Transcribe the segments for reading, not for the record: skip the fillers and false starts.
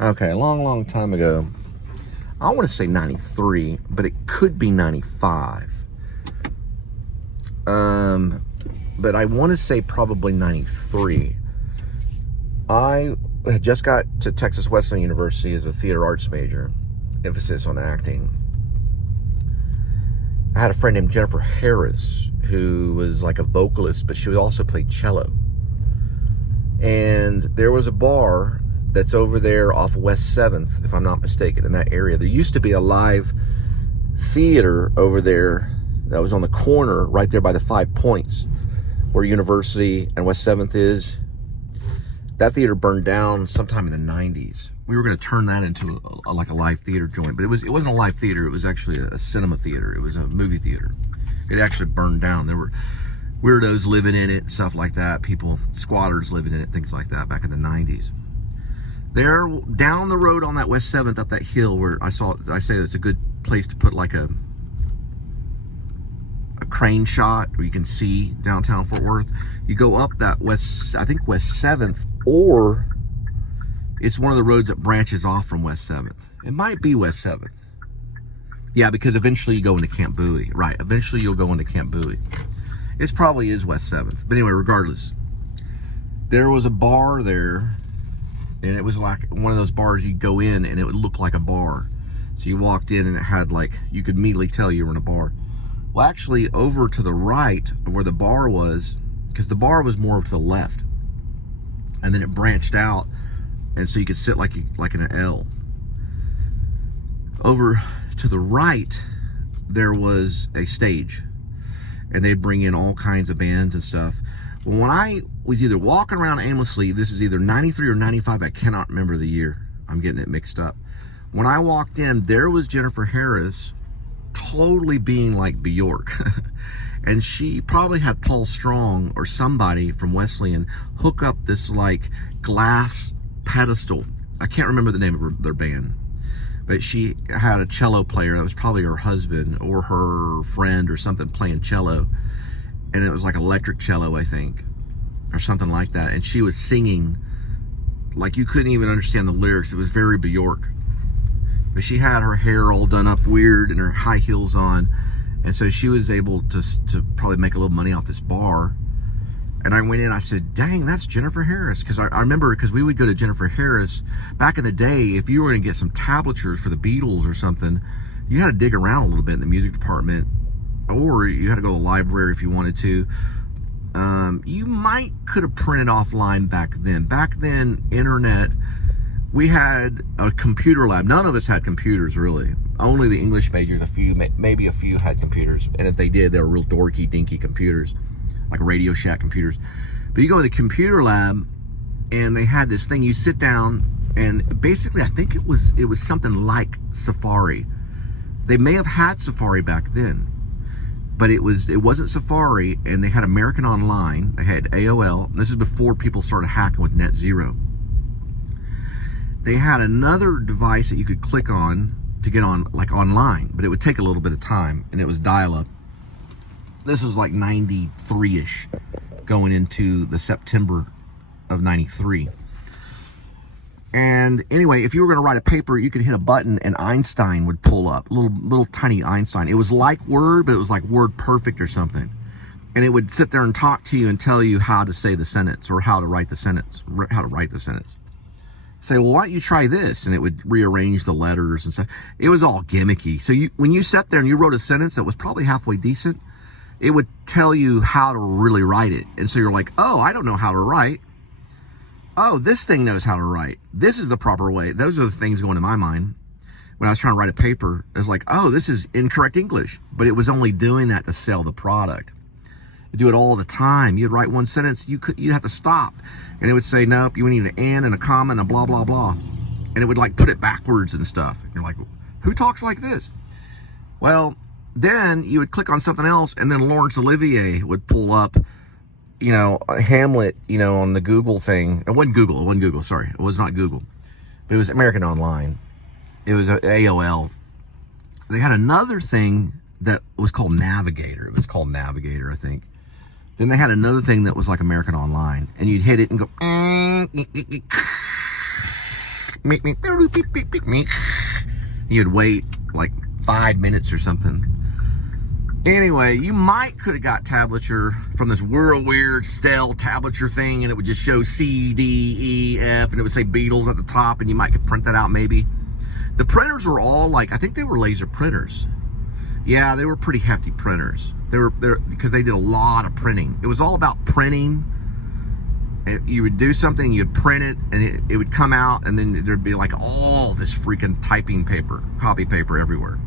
Okay, a long time ago. I want to say 93, but it could be 95. But I want to say probably 93. I had just got to Texas Wesleyan University as a theater arts major, emphasis on acting. I had a friend named Jennifer Harris who was like a vocalist, but she also played cello. And there was a bar that's over there off West 7th, if I'm not mistaken, in that area. There used to be a live theater over there that was on the corner right there by the 5 Points where University and West 7th is. That theater burned down sometime in the 90s. We were going to turn that into like a live theater joint, but it wasn't a live theater. It was actually a cinema theater. It was a movie theater. It actually burned down. There were weirdos living in it, stuff like that. People, squatters living in it, things like that back in the 90s. There, down the road on that West 7th, up that hill where I say it's a good place to put like a crane shot where you can see downtown Fort Worth. You go up that West 7th, or it's one of the roads that branches off from West 7th. It might be West 7th. Yeah, because eventually you go into Camp Bowie. Right, eventually you'll go into Camp Bowie. It probably is West 7th. But anyway, regardless, there was a bar there, and it was like one of those bars you go in and it would look like a bar. So you walked in and it had like, you could immediately tell you were in a bar. Well, actually, over to the right of where the bar was, because the bar was more to the left, and then it branched out, and so you could sit like in an L. Over to the right, there was a stage, and they'd bring in all kinds of bands and stuff. Well, when I was either walking around aimlessly, this is either 93 or 95, I cannot remember the year. I'm getting it mixed up. When I walked in, there was Jennifer Harris, totally being like Bjork. And she probably had Paul Strong or somebody from Wesleyan hook up this like glass pedestal. I can't remember the name of their band, but she had a cello player that was probably her husband or her friend or something playing cello, and it was like electric cello, I think, or something like that. And she was singing like you couldn't even understand the lyrics. It was very Bjork. But she had her hair all done up weird and her high heels on. And so she was able to probably make a little money off this bar. And I went in, I said, dang, that's Jennifer Harris. Because I remember, because we would go to Jennifer Harris. Back in the day, if you were going to get some tablatures for the Beatles or something, you had to dig around a little bit in the music department. Or you had to go to the library if you wanted to. You could have printed offline back then. Back then, internet... We had a computer lab. None of us had computers, really. Only the English majors, maybe a few had computers. And if they did, they were real dorky, dinky computers, like Radio Shack computers. But you go to the computer lab, and they had this thing. You sit down, and basically, I think it was something like Safari. They may have had Safari back then, but it wasn't Safari. And they had American Online. They had AOL. This is before people started hacking with NetZero. They had another device that you could click on to get on, like online, but it would take a little bit of time, and it was dial-up. This was like 93-ish, going into the September of 93. And anyway, if you were going to write a paper, you could hit a button, and Einstein would pull up, little tiny Einstein. It was like Word, but it was like Word Perfect or something. And it would sit there and talk to you and tell you how to say the sentence, or how to write the sentence, Say, well, why don't you try this? And it would rearrange the letters and stuff. It was all gimmicky. So when you sat there and you wrote a sentence that was probably halfway decent, it would tell you how to really write it. And so you're like, oh, I don't know how to write. Oh, this thing knows how to write. This is the proper way. Those are the things going in my mind when I was trying to write a paper. It was like, oh, this is incorrect English. But it was only doing that to sell the product. You do it all the time. You'd write one sentence, you'd have to stop. And it would say, nope, you need an and and a comma and a blah, blah, blah. And it would like put it backwards and stuff. And you're like, who talks like this? Well, then you would click on something else, and then Laurence Olivier would pull up, Hamlet, on the Google thing. It wasn't Google, sorry. It was not Google. But it was American Online. It was AOL. They had another thing that was called Navigator. It was called Navigator, I think. Then they had another thing that was like American Online, and you'd hit it and go, You'd wait like 5 minutes or something. Anyway, you could have got tablature from this weird stale tablature thing, and it would just show C, D, E, F, and it would say Beatles at the top, and you might could print that out maybe. The printers were all like, I think they were laser printers. Yeah, they were pretty hefty printers. They were because they did a lot of printing. It was all about printing. You would do something, you'd print it, and it would come out, and then there'd be like all this freaking typing paper, copy paper everywhere.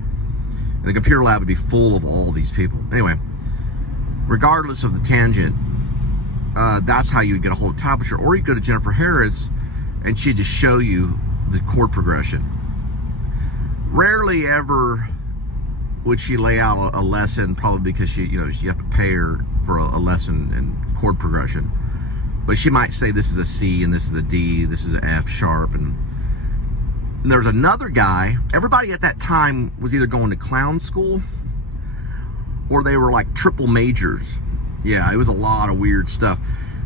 And the computer lab would be full of all these people. Anyway, regardless of the tangent, that's how you would get a hold of tablature. Or you go to Jennifer Harris, and she'd just show you the chord progression. Rarely ever would she lay out a lesson, probably because you have to pay her for a lesson in chord progression. But she might say this is a C and this is a D, this is an F sharp, and there's another guy. Everybody at that time was either going to clown school or they were like triple majors. Yeah, it was a lot of weird stuff.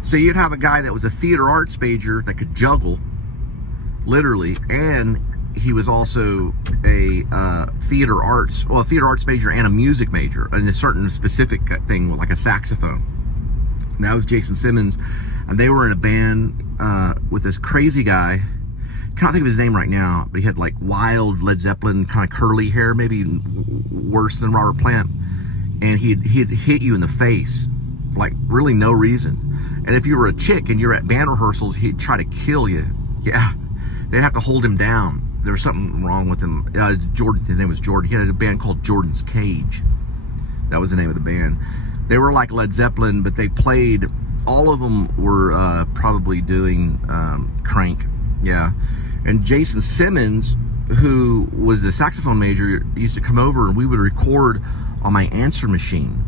So you'd have a guy that was a theater arts major that could juggle, literally, and he was also a theater arts major and a music major in a certain specific thing, like a saxophone. And that was Jason Simmons, and they were in a band with this crazy guy. Can't think of his name right now, but he had like wild Led Zeppelin kind of curly hair, maybe worse than Robert Plant, and he'd hit you in the face for like really no reason. And if you were a chick and you're at band rehearsals, he'd try to kill you. Yeah, they'd have to hold him down. There was something wrong with him. Jordan, his name was Jordan. He had a band called Jordan's Cage. That was the name of the band. They were like Led Zeppelin, but they played, all of them were probably doing crank. Yeah. And Jason Simmons, who was a saxophone major, used to come over and we would record on my answer machine.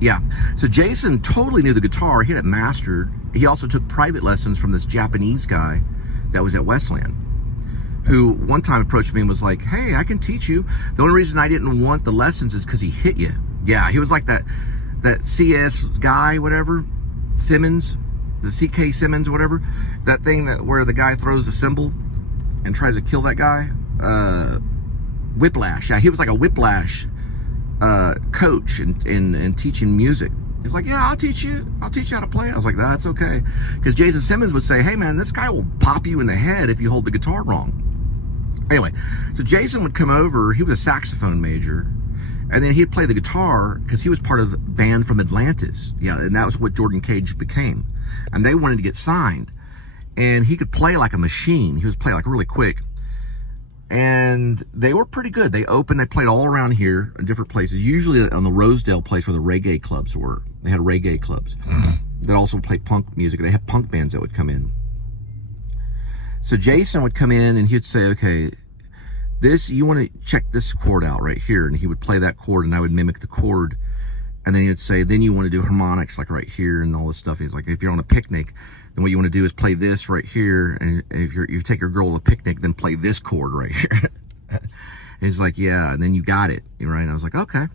Yeah. So Jason totally knew the guitar. He had it mastered. He also took private lessons from this Japanese guy that was at Westland, who one time approached me and was like, hey, I can teach you. The only reason I didn't want the lessons is because he hit you. Yeah, he was like that CS guy, whatever, Simmons, the CK Simmons, whatever, that thing where the guy throws the cymbal and tries to kill that guy. Whiplash. Yeah, he was like a Whiplash coach in teaching music. He's like, yeah, I'll teach you how to play. I was like, that's okay. Because Jason Simmons would say, hey man, this guy will pop you in the head if you hold the guitar wrong. Anyway, so Jason would come over. He was a saxophone major, and then he'd play the guitar because he was part of the band from Atlantis. Yeah, and that was what Jordan Cage became. And they wanted to get signed. And he could play like a machine. He was playing like really quick. And they were pretty good. They played all around here in different places, usually on the Rosedale place where the reggae clubs were. They had reggae clubs that also played punk music. They had punk bands that would come in. So Jason would come in and he'd say, okay, you want to check this chord out right here. And he would play that chord and I would mimic the chord. And then he'd say, then you want to do harmonics like right here and all this stuff. He's like, if you're on a picnic, then what you want to do is play this right here. And if you take your girl to a picnic, then play this chord right here. He's like, yeah, and then you got it, right? And I was like, okay.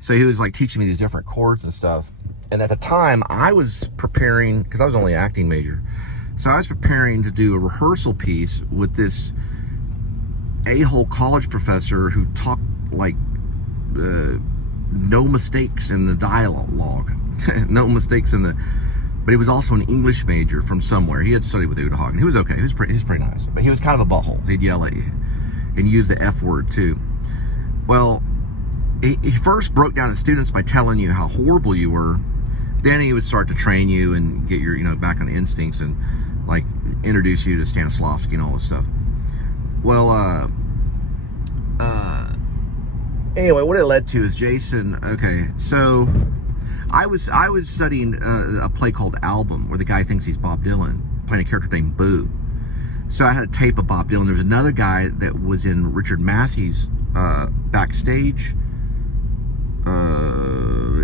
So he was like teaching me these different chords and stuff. And at the time I was preparing, because I was only an acting major. So I was preparing to do a rehearsal piece with this a-hole college professor who talked like no mistakes in the dialogue, no mistakes in the, but he was also an English major from somewhere. He had studied with Uta Hagen. He was okay. He was pretty nice, but he was kind of a butthole. He'd yell at you and use the F word too. Well, he first broke down his students by telling you how horrible you were. Then he would start to train you and get your, back on the instincts and like introduce you to Stanislavski and all this stuff. Well, anyway, what it led to is Jason. Okay, so I was studying a play called Album, where the guy thinks he's Bob Dylan, playing a character named Boo. So I had a tape of Bob Dylan. There's another guy that was in Richard Massey's backstage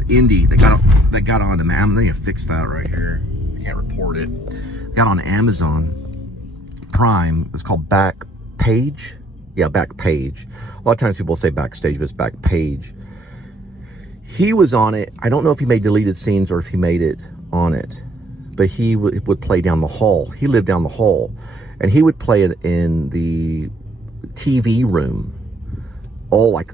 indie that got on. I'm going to fix that right here. I can't report it. Got on Amazon Prime. It's called Backpage. Yeah, Backpage. A lot of times people say backstage, but it's Backpage. He was on it. I don't know if he made deleted scenes or if he made it on it. but he would play down the hall. He lived down the hall, and he would play in the TV room all like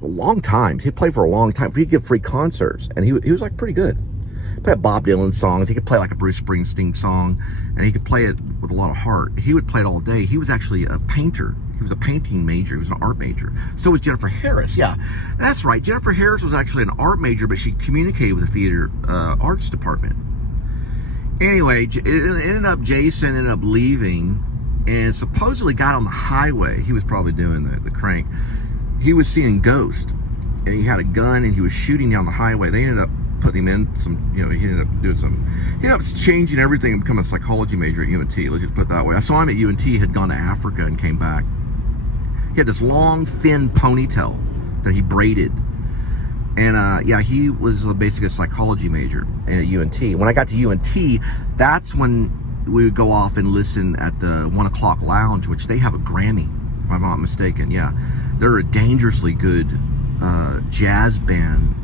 long times. He'd play for a long time. He'd give free concerts, and he was like pretty good. He played Bob Dylan songs. He could play like a Bruce Springsteen song, and he could play it with a lot of heart. He would play it all day. He was actually a painter. He was a painting major. He was an art major. So was Jennifer Harris. Yeah, that's right. Jennifer Harris was actually an art major, but she communicated with the theater arts department. Anyway, Jason ended up leaving and supposedly got on the highway. He was probably doing the crank. He was seeing ghosts, and he had a gun, and he was shooting down the highway. They ended up putting him in some, he ended up changing everything and become a psychology major at UNT. Let's just put it that way. I saw him at UNT, had gone to Africa and came back. He had this long, thin ponytail that he braided. And yeah, he was basically a psychology major at UNT. When I got to UNT, that's when we would go off and listen at the 1 o'clock lounge, which they have a Grammy, if I'm not mistaken. Yeah, they're a dangerously good jazz band.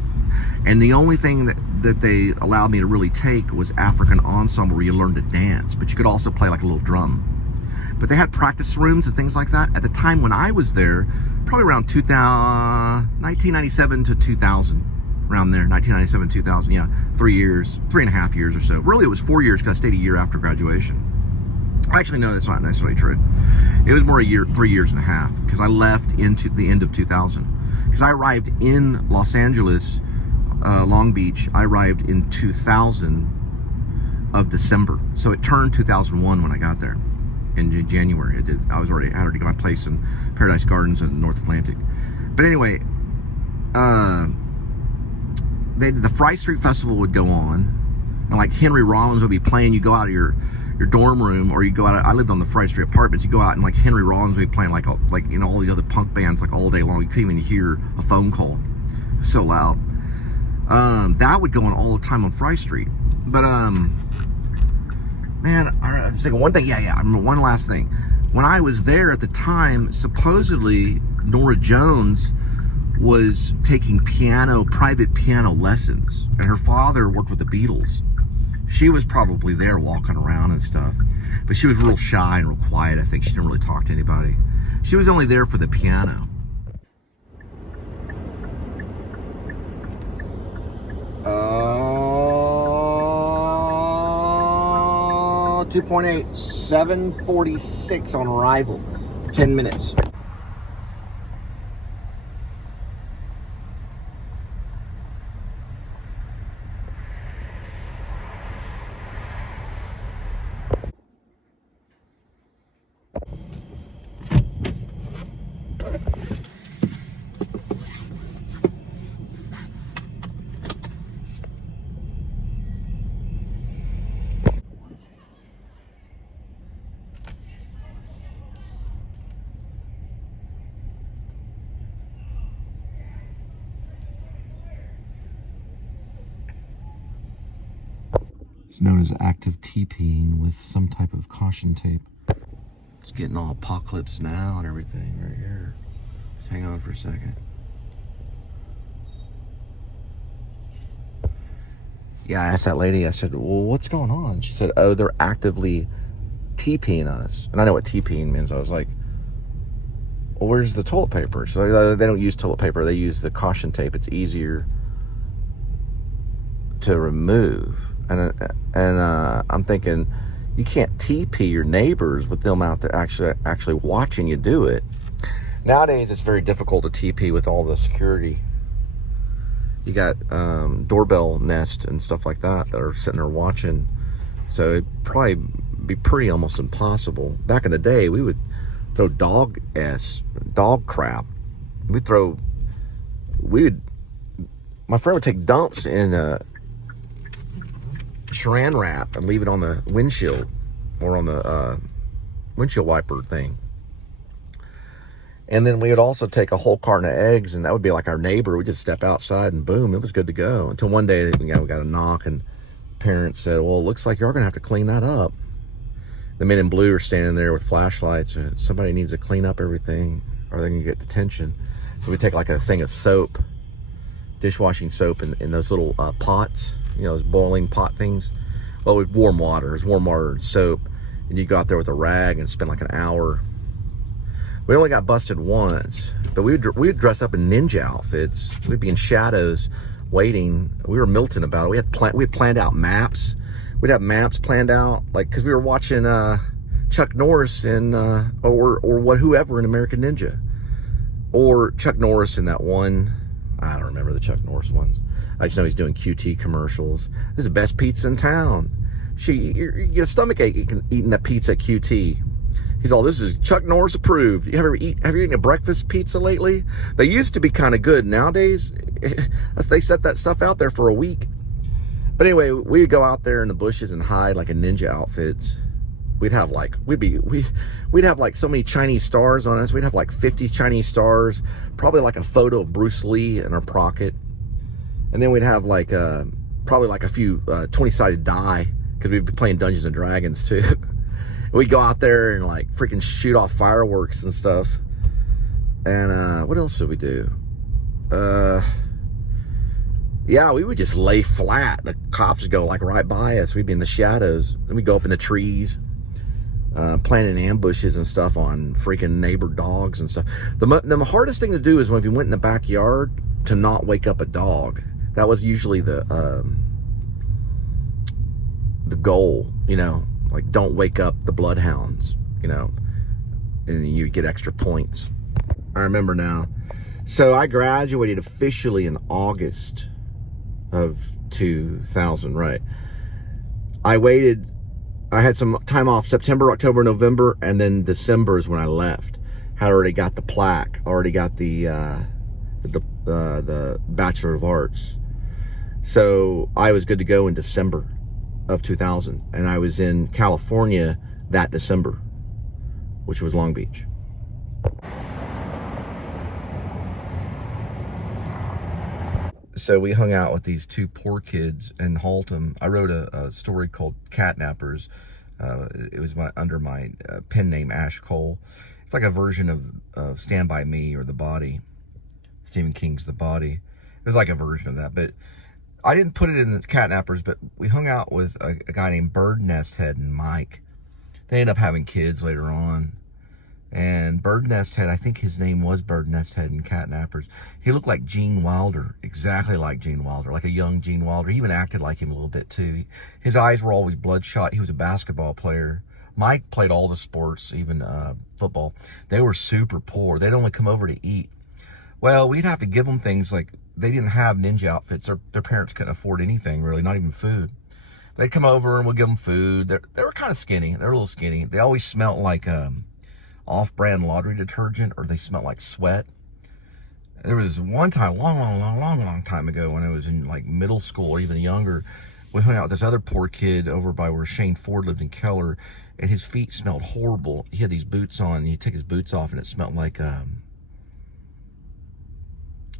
And the only thing that they allowed me to really take was African ensemble, where you learn to dance, but you could also play like a little drum. But they had practice rooms and things like that. At the time when I was there, probably around 1997 to 2000, around there, 1997, 2000, yeah, 3.5 years or so. Really, it was 4 years because I stayed a year after graduation. Actually, no, that's not necessarily true. It was more 3 years and a half, because I left into the end of 2000. Because I arrived in Los Angeles, Long Beach, I arrived in 2000 of December. So it turned 2001 when I got there. In January, I had already got my place in Paradise Gardens in North Atlantic. But anyway, the Fry Street Festival would go on, and like Henry Rollins would be playing. You go out of your dorm room, or you go out. I lived on the Fry Street Apartments. You go out, and like Henry Rollins would be playing like all these other punk bands like all day long. You couldn't even hear a phone call. It was so loud. That would go on all the time on Fry Street. But man, I was thinking one thing. Yeah. I remember one last thing. When I was there at the time, supposedly Norah Jones was taking private piano lessons, and her father worked with the Beatles. She was probably there walking around and stuff, but she was real shy and real quiet. I think she didn't really talk to anybody. She was only there for the piano. 2.8, 7:46 on arrival, 10 minutes. It's known as active TPing with some type of caution tape. It's getting all apocalypse now and everything right here. Just hang on for a second. Yeah, I asked that lady, I said, well, what's going on? She said, oh, they're actively TPing us. And I know what TPing means. I was like, well, where's the toilet paper? So they don't use toilet paper. They use the caution tape. It's easier to remove. And I'm thinking, you can't TP your neighbors with them out there actually watching you do it. Nowadays, it's very difficult to TP with all the security. You got doorbell nest and stuff like that are sitting there watching. So it'd probably be pretty almost impossible. Back in the day, we would throw dog crap. My friend would take dumps in saran wrap and leave it on the windshield or on the windshield wiper thing. And then we would also take a whole carton of eggs, and that would be like our neighbor. We'd just step outside and boom, it was good to go. Until one day we got a knock, and parents said, well, it looks like you're gonna have to clean that up. The men in blue are standing there with flashlights, and somebody needs to clean up everything or they're gonna get detention. So we take like a thing of soap, dishwashing soap, in those little pots, those boiling pot things. well, with warm water. It's warm water and soap. And you go out there with a rag and spend like an hour. We only got busted once, but we'd dress up in ninja outfits. We'd be in shadows waiting. We were milting about it. We had planned out maps. We'd have maps planned out, like, because we were watching Chuck Norris and whoever in American Ninja, or Chuck Norris in that one. I don't remember the Chuck Norris ones. I just know he's doing QT commercials. This is the best pizza in town. You get a stomach ache eating that pizza at QT. He's all, this is Chuck Norris approved. Have you eaten a breakfast pizza lately? They used to be kind of good. Nowadays, they set that stuff out there for a week. But anyway, we'd go out there in the bushes and hide like in ninja outfits. We'd have like so many Chinese stars on us. We'd have like 50 Chinese stars, probably like a photo of Bruce Lee in our pocket. And then we'd have like probably like a few 20-sided die, because we'd be playing Dungeons and Dragons too. We'd go out there and like freaking shoot off fireworks and stuff. And what else did we do? Yeah, we would just lay flat. The cops would go like right by us. We'd be in the shadows. Then we'd go up in the trees, planting ambushes and stuff on freaking neighbor dogs and stuff. The hardest thing to do is when we went in the backyard, to not wake up a dog. That was usually the goal, you know. Like, don't wake up the bloodhounds, you know, and you get extra points. I remember now. So I graduated officially in August of 2000, right? I had some time off, September, October, November, and then December is when I left. Had already got the plaque, already got the Bachelor of Arts. So I was good to go in December of 2000, and I was in California that December, which was Long Beach. So we hung out with these two poor kids in Haltom. I wrote a story called Catnappers. It was under my pen name Ash Cole. It's like a version of Stand By Me or The Body, Stephen King's The Body. It was like a version of that, but I didn't put it in the Catnappers, but we hung out with a guy named Bird Nest Head and Mike. They ended up having kids later on. And Bird Nest Head, I think his name was Bird Nest Head in Catnappers. He looked like Gene Wilder, exactly like Gene Wilder, like a young Gene Wilder. He even acted like him a little bit too. His eyes were always bloodshot. He was a basketball player. Mike played all the sports, even football. They were super poor. They'd only come over to eat. Well, we'd have to give them things like, they didn't have ninja outfits. Their parents couldn't afford anything, really, not even food. They'd come over and we'd give them food. They were kind of skinny. They were a little skinny. They always smelled like off-brand laundry detergent, or they smelled like sweat. There was one time, long time ago, when I was in like middle school or even younger, we hung out with this other poor kid over by where Shane Ford lived in Keller, and his feet smelled horrible. He had these boots on, and he'd take his boots off, and it smelled like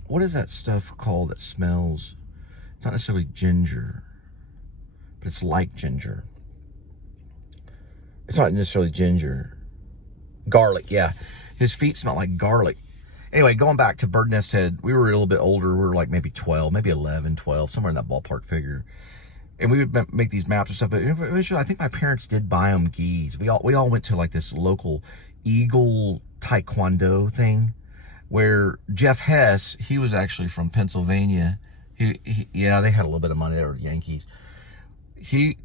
what is that stuff called that smells? It's not necessarily ginger, but it's like ginger. It's not necessarily ginger. Garlic, yeah. His feet smell like garlic. Anyway, going back to Bird Nest Head, we were a little bit older. We were like maybe 12, maybe 11, 12, somewhere in that ballpark figure. And we would make these maps and stuff. But eventually, I think my parents did buy them gis. We all went to like this local Eagle Taekwondo thing, where Jeff Hess, he was actually from Pennsylvania. Yeah, they had a little bit of money. They were Yankees. He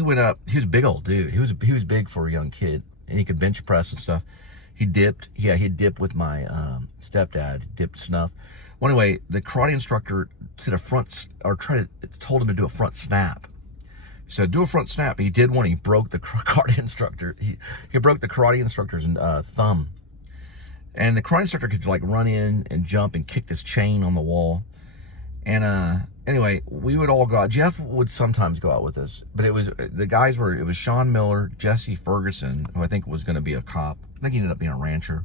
went up. He was a big old dude. He was big for a young kid, and he could bench press and stuff. He dipped. Yeah, he dipped with my stepdad. Dipped snuff. Well, anyway, the karate instructor did a front, or told him to do a front snap. He said, do a front snap. He did one. He broke the karate instructor. He broke the karate instructor's thumb. And the karate instructor could like run in and jump and kick this chain on the wall. And anyway, we would all go out. Jeff would sometimes go out with us, but it was Sean Miller, Jesse Ferguson, who I think was going to be a cop. I think he ended up being a rancher.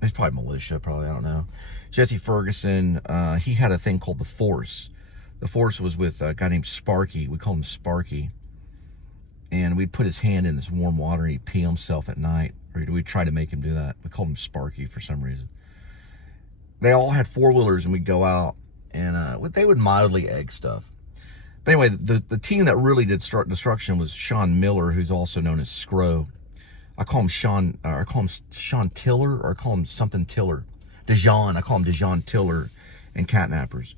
He's probably militia, I don't know. Jesse Ferguson, he had a thing called the Force. The Force was with a guy named Sparky. We called him Sparky. And we'd put his hand in this warm water and he'd pee himself at night. Or we'd try to make him do that. We called him Sparky for some reason. They all had four-wheelers and we'd go out and they would mildly egg stuff. But anyway, the team that really did start destruction was Sean Miller, who's also known as Scro. I call him Sean Tiller, or I call him something Tiller. Dijon, I call him Dijon Tiller in Catnappers.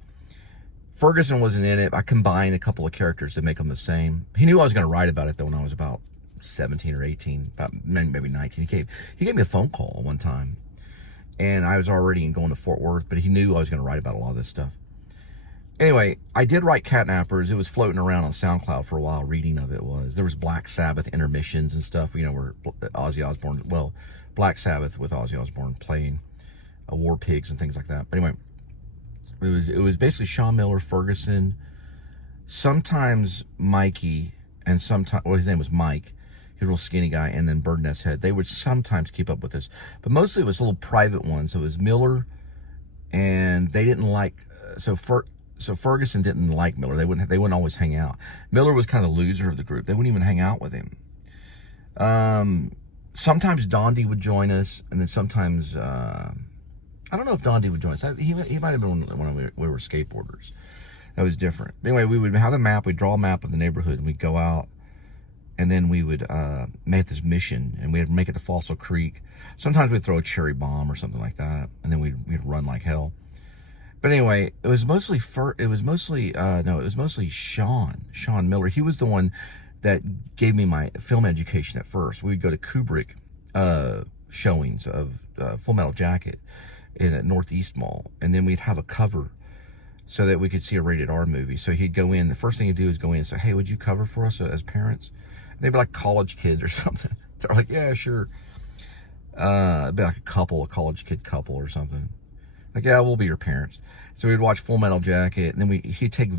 Ferguson wasn't in it. I combined a couple of characters to make them the same. He knew I was going to write about it, though, when I was about 17 or 18, about maybe 19. He gave me a phone call one time, and I was already going to Fort Worth, but he knew I was going to write about a lot of this stuff. Anyway, I did write Catnappers. It was floating around on SoundCloud for a while. Reading of it was, there was Black Sabbath intermissions and stuff, you know, where Ozzy Osbourne, well, Black Sabbath with Ozzy Osbourne playing War Pigs and things like that. But anyway, it was basically Sean Miller, Ferguson, sometimes Mikey, and sometimes, well, his name was Mike. He was a real skinny guy, and then Birdnest Head. They would sometimes keep up with this, but mostly it was little private ones. So it was Miller, and they didn't like, so Ferguson didn't like Miller. They wouldn't always hang out. Miller was kind of the loser of the group. They wouldn't even hang out with him. Sometimes Dondi would join us, and then sometimes I don't know if Dondi would join us. He might have been when we were skateboarders. That was different. Anyway, we would have the map. We'd draw a map of the neighborhood, and we'd go out, and then we would make this mission, and we'd make it to Fossil Creek. Sometimes we'd throw a cherry bomb or something like that, and then we'd run like hell. But anyway, it was mostly Sean Miller. He was the one that gave me my film education at first. We'd go to Kubrick showings of Full Metal Jacket at Northeast Mall, and then we'd have a cover so that we could see a rated R movie. So he'd go in. The first thing he'd do is go in and say, "Hey, would you cover for us as parents?" And they'd be like college kids or something. They're like, "Yeah, sure." It'd be like a college kid couple or something. Like, "Yeah, we'll be your parents." So we'd watch Full Metal Jacket, and then he'd take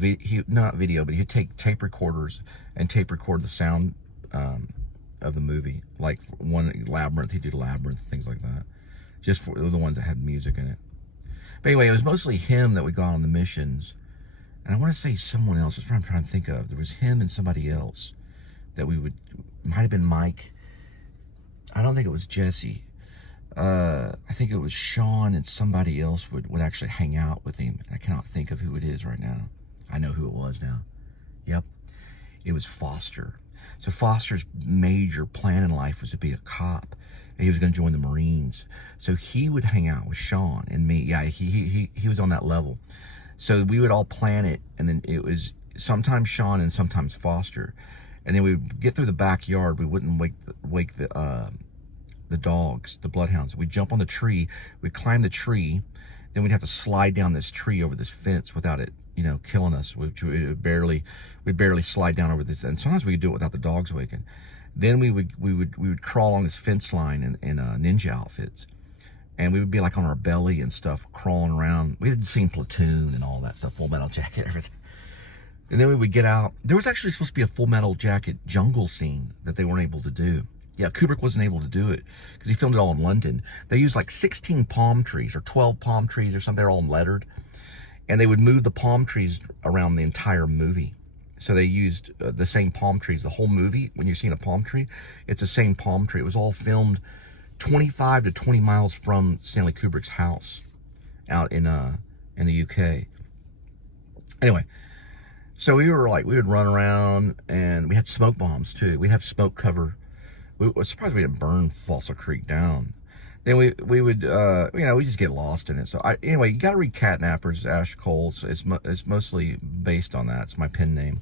not video, but he'd take tape recorders and tape record the sound of the movie. Like one Labyrinth, he'd do Labyrinth, things like that. Just for the ones that had music in it. But anyway, it was mostly him that would go on the missions. And I want to say someone else. That's what I'm trying to think of. There was him and somebody else that might have been Mike. I don't think it was Jesse. I think it was Sean, and somebody else would actually hang out with him. I cannot think of who it is right now. I know who it was now. Yep. It was Foster. So Foster's major plan in life was to be a cop. He was going to join the Marines. So he would hang out with Sean and me. Yeah, he was on that level. So we would all plan it, and then it was sometimes Sean and sometimes Foster. And then we would get through the backyard. We wouldn't wake the dogs, the bloodhounds. We'd jump on the tree. We'd climb the tree. Then we'd have to slide down this tree over this fence without it, killing us. We'd barely slide down over this. And sometimes we could do it without the dogs waking. Then we would crawl along this fence line in ninja outfits, and we would be like on our belly and stuff, crawling around. We had seen Platoon and all that stuff, Full Metal Jacket, everything. And then we would get out. There was actually supposed to be a Full Metal Jacket jungle scene that they weren't able to do. Yeah, Kubrick wasn't able to do it because he filmed it all in London. They used like 16 palm trees or 12 palm trees or something. They're all lettered, and they would move the palm trees around the entire movie. So they used the same palm trees the whole movie. When you're seeing a palm tree, it's the same palm tree. It was all filmed 25 to 20 miles from Stanley Kubrick's house out in the UK. Anyway, so we would run around, and we had smoke bombs too. We'd have smoke cover. We were surprised we didn't burn Fossil Creek down. Then we would, we just get lost in it. So anyway, you got to read Catnappers, Ash Cole. So it's mostly based on that. It's my pen name.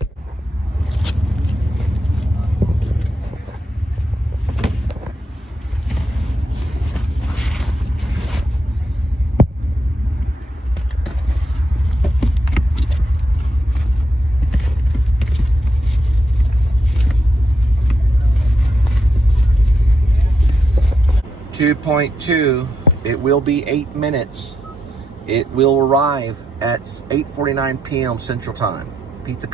.2, it will be 8 minutes. It will arrive at 8:49 p.m. Central Time. Pizza.